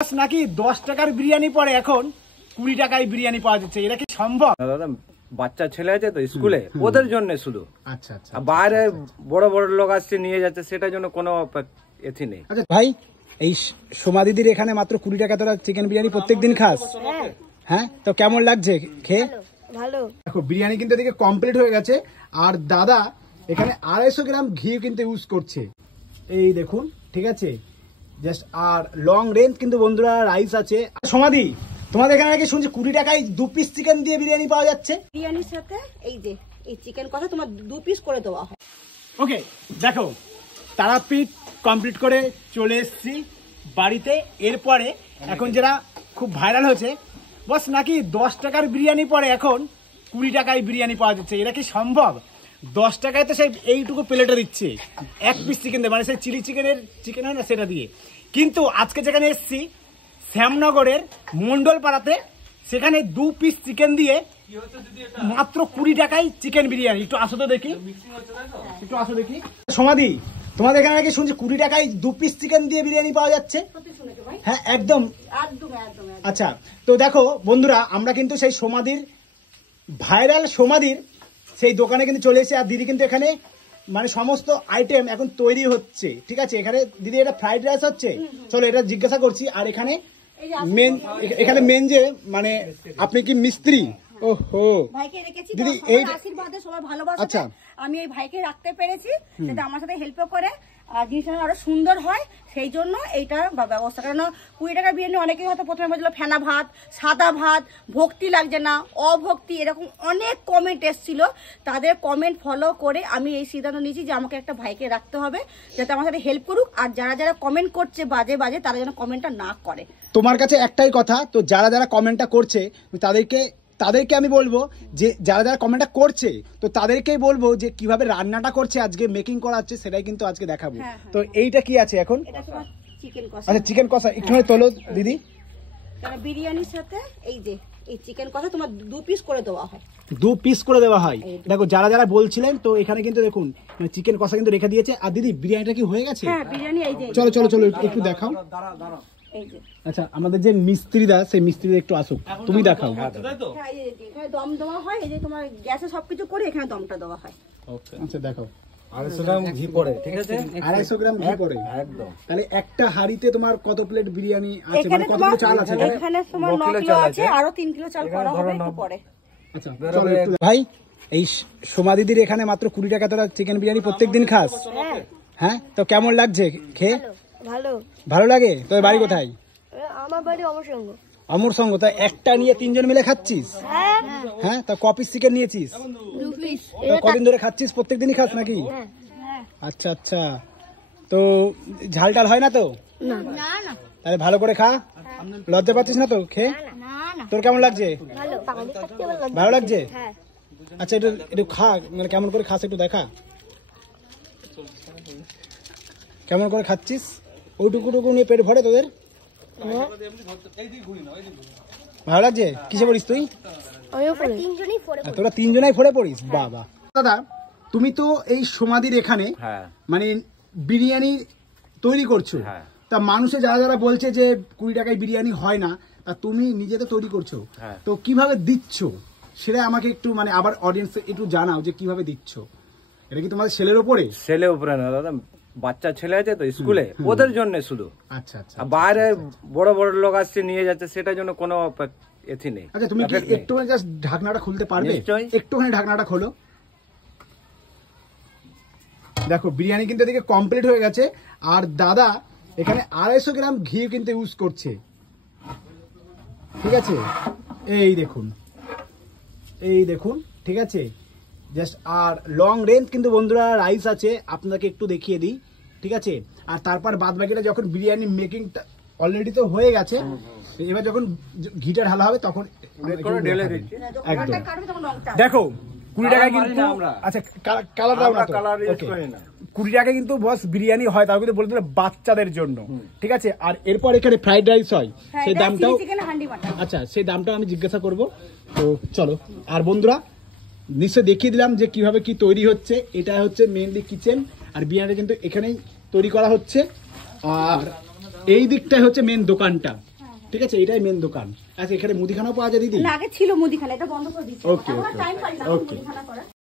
নাকি 10 টাকার বিরিয়ানি পরে এখন 20 টাকায় বিরিয়ানি পাওয়া যাচ্ছে, এটা কি সম্ভব? দাদা বাচ্চা ছেলে আছে তো স্কুলে, ওদের জন্য শুধু। আচ্ছা আচ্ছা, বাইরে বড় বড় লোক আসছে নিয়ে যাচ্ছে, সেটার জন্য কোনো এথি নেই। আচ্ছা ভাই, এই সোমা দিদির এখানে মাত্র 20 টাকা তোরা চিকেন বিরিয়ানি প্রত্যেকদিন খাস? হ্যাঁ, তো কেমন লাগছে খেয়ে? ভালো। দেখো বিরিয়ানি কিন্তু এদিকে কমপ্লিট হয়ে গেছে, আর দাদা এখানে 250 গ্রাম ঘি কিন্তু ইউজ করছে, এই দেখুন, ঠিক আছে জাস্ট। আর লং রেঞ্জ কিন্তু বন্ধুরা রাইস আছে। সমাধি, তোমাদের এখানে নাকি শুনছি 20 টাকায় 2 পিস চিকেন দিয়ে বিরিয়ানি পাওয়া যাচ্ছে। বিরিয়ানির সাথে এই যে এই চিকেন কথা তোমার 2 পিস করে দেওয়া হয়। ওকে, দেখো তারাপীঠ কমপ্লিট করে চলে এসেছি বাড়িতে। এরপরে এখন যেটা খুব ভাইরাল হয়েছে, বস নাকি 10 টাকার বিরিয়ানি পরে এখন 20 টাকায় বিরিয়ানি পাওয়া যাচ্ছে, এটা কি সম্ভব? 10 টাকায় তো সেই এইটুকু প্লেটে দিচ্ছে, 1 পিস চিকেন দিয়ে, মানে সেই চিলি চিকেন হয় না সেটা দিয়ে। কিন্তু আজকে যেখানে এসেছি শ্যামনগরের মন্ডল পাড়াতে, সেখানে 2 পিস চিকেন দিয়ে মাত্র 20 টাকায় চিকেন বিরিয়ানি। একটু আসো তো দেখি, একটু আসো দেখি। সমাধি, তোমাদের এখানে নাকি শুনছি 20 টাকায় 2 পিস চিকেন দিয়ে বিরিয়ানি পাওয়া যাচ্ছে? হ্যাঁ একদম। আচ্ছা, তো দেখো বন্ধুরা, আমরা কিন্তু সেই সমাধির ভাইরাল সমাধির সেই দোকানে কিন্তু চলে এসেছি। আর দিদি কিন্তু এখানে মানে সমস্ত আইটেম এখন তৈরি হচ্ছে, ঠিক আছে। এখানে দিদি এটা ফ্রাইড রাইস হচ্ছে, চলো এটা জিজ্ঞাসা করছি। আর এখানে মেন যে মানে আপনি কি মিস্ত্রি? ওহো, ভাইকে রেখেছি দিদি, এই আশীর্বাদে সবার ভালোবাসা। আচ্ছা, আমি এই ভাইকে রাখতে পেরেছি, সেটা আমার সাথে হেল্প করে আর জিনিসটা আরো সুন্দর হয়, সেই জন্য এইটা ব্যবস্থা। কারণ 20 টাকার বিরিয়ানি অনেকেই হয়তো প্রথমে বলছিল ফেনা ভাত, সাদা ভাত, ভক্তি লাগছে না, অভক্তি, এরকম অনেক কমেন্ট এসেছিল। তাদের কমেন্ট ফলো করে আমি এই সিদ্ধান্ত নিয়েছি যে আমাকে একটা ভাইকে রাখতে হবে, যাতে আমার সাথে হেল্প করুক। আর যারা যারা কমেন্ট করছে বাজে বাজে, তারা যেন কমেন্টটা না করে। তোমার কাছে একটাই কথা, তো যারা যারা কমেন্টটা করছে তাদেরকে আমি বলবো যে যারা যারা কমেন্টটা করছে, তো তাদেরকেই বলবো যে কিভাবে রান্নাটা করছে, আজকে মেকিং করা হচ্ছে, সেটাই কিন্তু আজকে দেখাবো। তো এইটা কি আছে এখন? এটা তোমার চিকেন কষা। আচ্ছা, চিকেন কষা একটুখানি তোলো দিদি। কারণ বিরিয়ানির সাথে এই যে এই চিকেন কষা তোমার 2 পিস করে দেওয়া হয়। 2 পিস করে দেওয়া হয়। দেখো যারা যারা বলছিলেন, তো এখানে কিন্তু দেখুন চিকেন কষা কিন্তু রেখে দিয়েছে। আর দিদি বিরিয়ানিটা কি হয়ে গেছে? হ্যাঁ, বিরিয়ানি এই যে। চলো চলো চলো একটু দেখাও। আচ্ছা, আমাদের যে মিস্ত্রিদা, সেই মিস্ত্রিদা একটু আসুক, তুমি দেখাও। হ্যাঁ, এখানে দম দেওয়া হয়, এই যে তোমার গ্যাসে সবকিছু করে এখানে দমটা দেওয়া হয়। আচ্ছা দেখাও। 250 গ্রাম ঘি পড়ে, ঠিক আছে? 250 গ্রাম ঘি পড়ে একদম। তাহলে একটা হাঁড়িতে তোমার কত প্লেট বিরিয়ানি আছে, মানে কত কিলো চাল আছে? এখানে তোমার 9 কিলো আছে, আরো 3 কিলো চাল করা হবে একটু পরে। আচ্ছা চলো একটু। ভাই, এই সোমা দিদির এখানে মাত্র 20 টাকা তোরা চিকেন বিরিয়ানি প্রত্যেকদিন খাস? হ্যাঁ, তো কেমন লাগছে খেয়ে? ভালো। ভালো লাগে? তোর বাড়ি কোথায়? আমার বাড়ি অমরসঙ্গ। অমরসঙ্গ। তা একটা নিয়ে 3 জন মিলে খাচ্ছিস? হ্যাঁ, তা ক পিস চিকেন নিয়েছিস? 2 পিস। কদিন ধরে খাচ্ছিস? প্রত্যেকদিনই খাস নাকি? আচ্ছা আচ্ছা, তো ঝাল টাল হয় না তো? না না। তাহলে ভালো করে খা, লজ্জা পাচ্ছিস না তো খেয়ে? তোর কেমন লাগছে? ভালো লাগছে? আচ্ছা, একটু খা, মানে কেমন করে খাস একটু দেখা, কেমন করে খাচ্ছিস? ওইটুকুটুকু নিয়ে পেট ভরে তোদের? ভালো লাগছে? কিসে পড়িস তুই? তোরা 3 জনাই ফোড়ে পড়িস? বাবা। দাদা, তুমি তো এই সমাধির এখানে মানে বিরিয়ানি তৈরি করছো, তা মানুষে যারা যারা বলছে যে 20 টাকায় বিরিয়ানি হয় না, তা তুমি নিজে তো তৈরি করছো, তো কিভাবে দিচ্ছ সেটা আমাকে একটু মানে আবার অডিয়েন্স একটু জানাও যে কিভাবে দিচ্ছ। এটা কি তোমাদের ছেলের উপরে? ছেলের উপরে না দাদা, বাচ্চা ছেলে আছে তো স্কুলে, ওদের জন্য শুধু। আচ্ছা আচ্ছা, বাইরে বড় বড় লোক আসছে নিয়ে যাচ্ছে, সেটার জন্য কোনো এথি নেই। আচ্ছা, তুমি কি একটুখানি জাস্ট ঢাকনাটা খুলতে পারবে? একটুখানি ঢাকনাটা খোলো। দেখো বিরিয়ানি কিন্তু এদিকে কমপ্লিট হয়ে গেছে, আর দাদা এখানে 250 গ্রাম ঘি কিন্তু ইউজ করছে, ঠিক আছে। এই দেখুন, এই দেখুন, ঠিক আছে জাস্ট। আর লং রেঞ্জ কিন্তু বন্ধুরা রাইস আছে, আপনাকে একটু দেখিয়ে দিই, ঠিক আছে। আর তারপর বাদ বাকিটা যখন বিরিয়ানি মেকিংটা অলরেডি তো হয়ে গেছে, এবার যখন ঘিটা ঢালা হবে তখন একদম। দেখো 20 টাকা কিন্তু, আচ্ছা কালার দাও না, 20 টাকা কিন্তু বস বিরিয়ানি হয়, তাও কিন্তু বলতে বাচ্চাদের জন্য, ঠিক আছে। আর এরপর এখানে ফ্রাইড রাইস হয়, সেই দামটাও, আচ্ছা সেই দামটাও আমি জিজ্ঞাসা করব। তো চলো। আর বন্ধুরা নিশ্চয় দেখিয়ে দিলাম যে কিভাবে কি তৈরি হচ্ছে। এটা হচ্ছে মেইনলি কিচেন, আর বিরিয়ানি কিন্তু এখানেই তৈরি করা হচ্ছে, আর এই দিকটাই হচ্ছে মেন দোকানটা। ঠিক আছে, এটাই মেন দোকান। আচ্ছা, এখানে মুদিখানাও পাওয়া যায় দিদি? না, আগে ছিল মুদিখানা, এটা বন্ধ করে দিচ্ছি। ওকে, এখন টাইম পাই না ওকে। মুদিখানা করা।